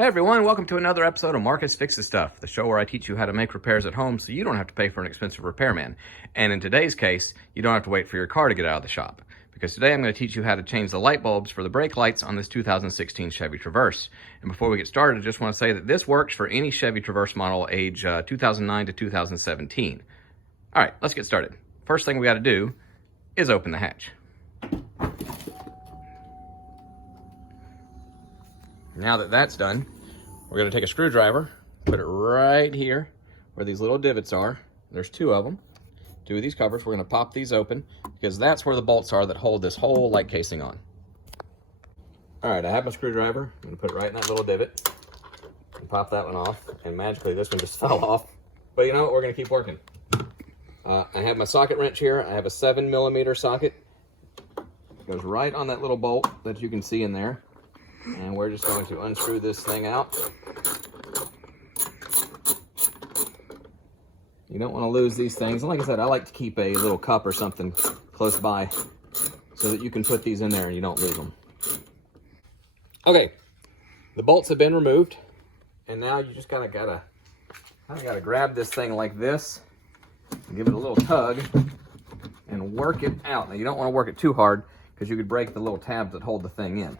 Hey everyone, welcome to another episode of Marcus Fixes Stuff, the show where I teach you how to make repairs at home so you don't have to pay for an expensive repairman. And in today's case, you don't have to wait for your car to get out of the shop. Because today I'm going to teach you how to change the light bulbs for the brake lights on this 2016 Chevy Traverse. And before we get started, I just want to say that this works for any Chevy Traverse model age 2009 to 2017. All right, let's get started. First thing we got to do is open the hatch. Now that that's done, we're going to take a screwdriver, put it right here where these little divots are. There's two of them. Two of these covers. We're going to pop these open because that's where the bolts are that hold this whole light casing on. All right, I have my screwdriver. I'm going to put it right in that little divot and pop that one off. And magically, this one just fell off. But you know what? We're going to keep working. I have my socket wrench here. I have a 7mm socket. It goes right on that little bolt that you can see in there. And we're just going to unscrew this thing out. You don't want to lose these things. And like I said, I like to keep a little cup or something close by so that you can put these in there and you don't lose them. Okay, the bolts have been removed. And now you just gotta grab this thing like this and give it a little tug and work it out. Now you don't want to work it too hard because you could break the little tabs that hold the thing in.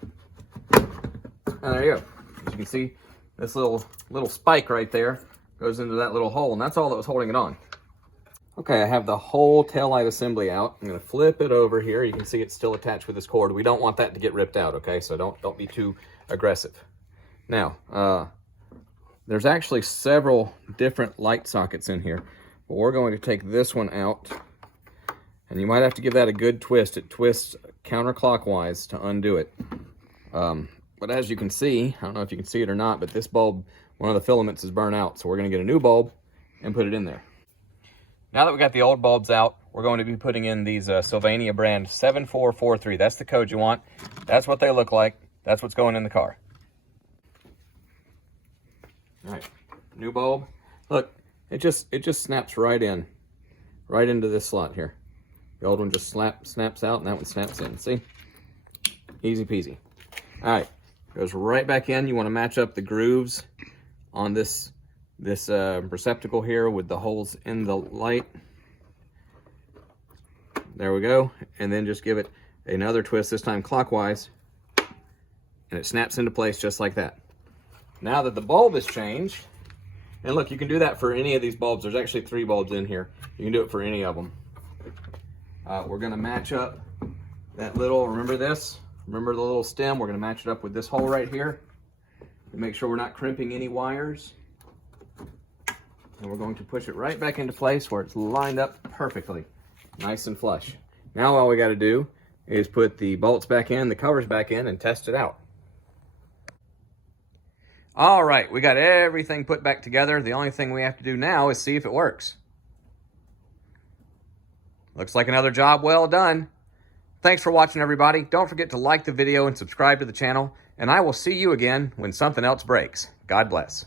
And there you go. As you can see, this little spike right there goes into that little hole, and that's all that was holding it on. Okay, I have the whole taillight assembly out. I'm going to flip it over here. You can see it's still attached with this cord. We don't want that to get ripped out, okay? So don't be too aggressive. Now, there's actually several different light sockets in here, but we're going to take this one out, and you might have to give that a good twist. It twists counterclockwise to undo it. But as you can see, I don't know if you can see it or not, but this bulb, one of the filaments is burnt out. So we're going to get a new bulb and put it in there. Now that we got the old bulbs out, we're going to be putting in these Sylvania brand 7443. That's the code you want. That's what they look like. That's what's going in the car. All right, new bulb. Look, it just snaps right into this slot here. The old one just snaps out, and that one snaps in. See? Easy peasy. All right. Goes right back in. You want to match up the grooves on this receptacle here with the holes in the light. There we go. And then just give it another twist, this time clockwise, and it snaps into place just like that. Now that the bulb is changed, and look, you can do that for any of these bulbs. There's actually 3 bulbs in here. You can do it for any of them. We're going to match up that little, remember this? Remember the little stem? We're going to match it up with this hole right here to make sure we're not crimping any wires. And we're going to push it right back into place where it's lined up perfectly, nice and flush. Now all we got to do is put the bolts back in, the covers back in, and test it out. All right, we got everything put back together. The only thing we have to do now is see if it works. Looks like another job well done. Thanks for watching, everybody. Don't forget to like the video and subscribe to the channel, and I will see you again when something else breaks. God bless.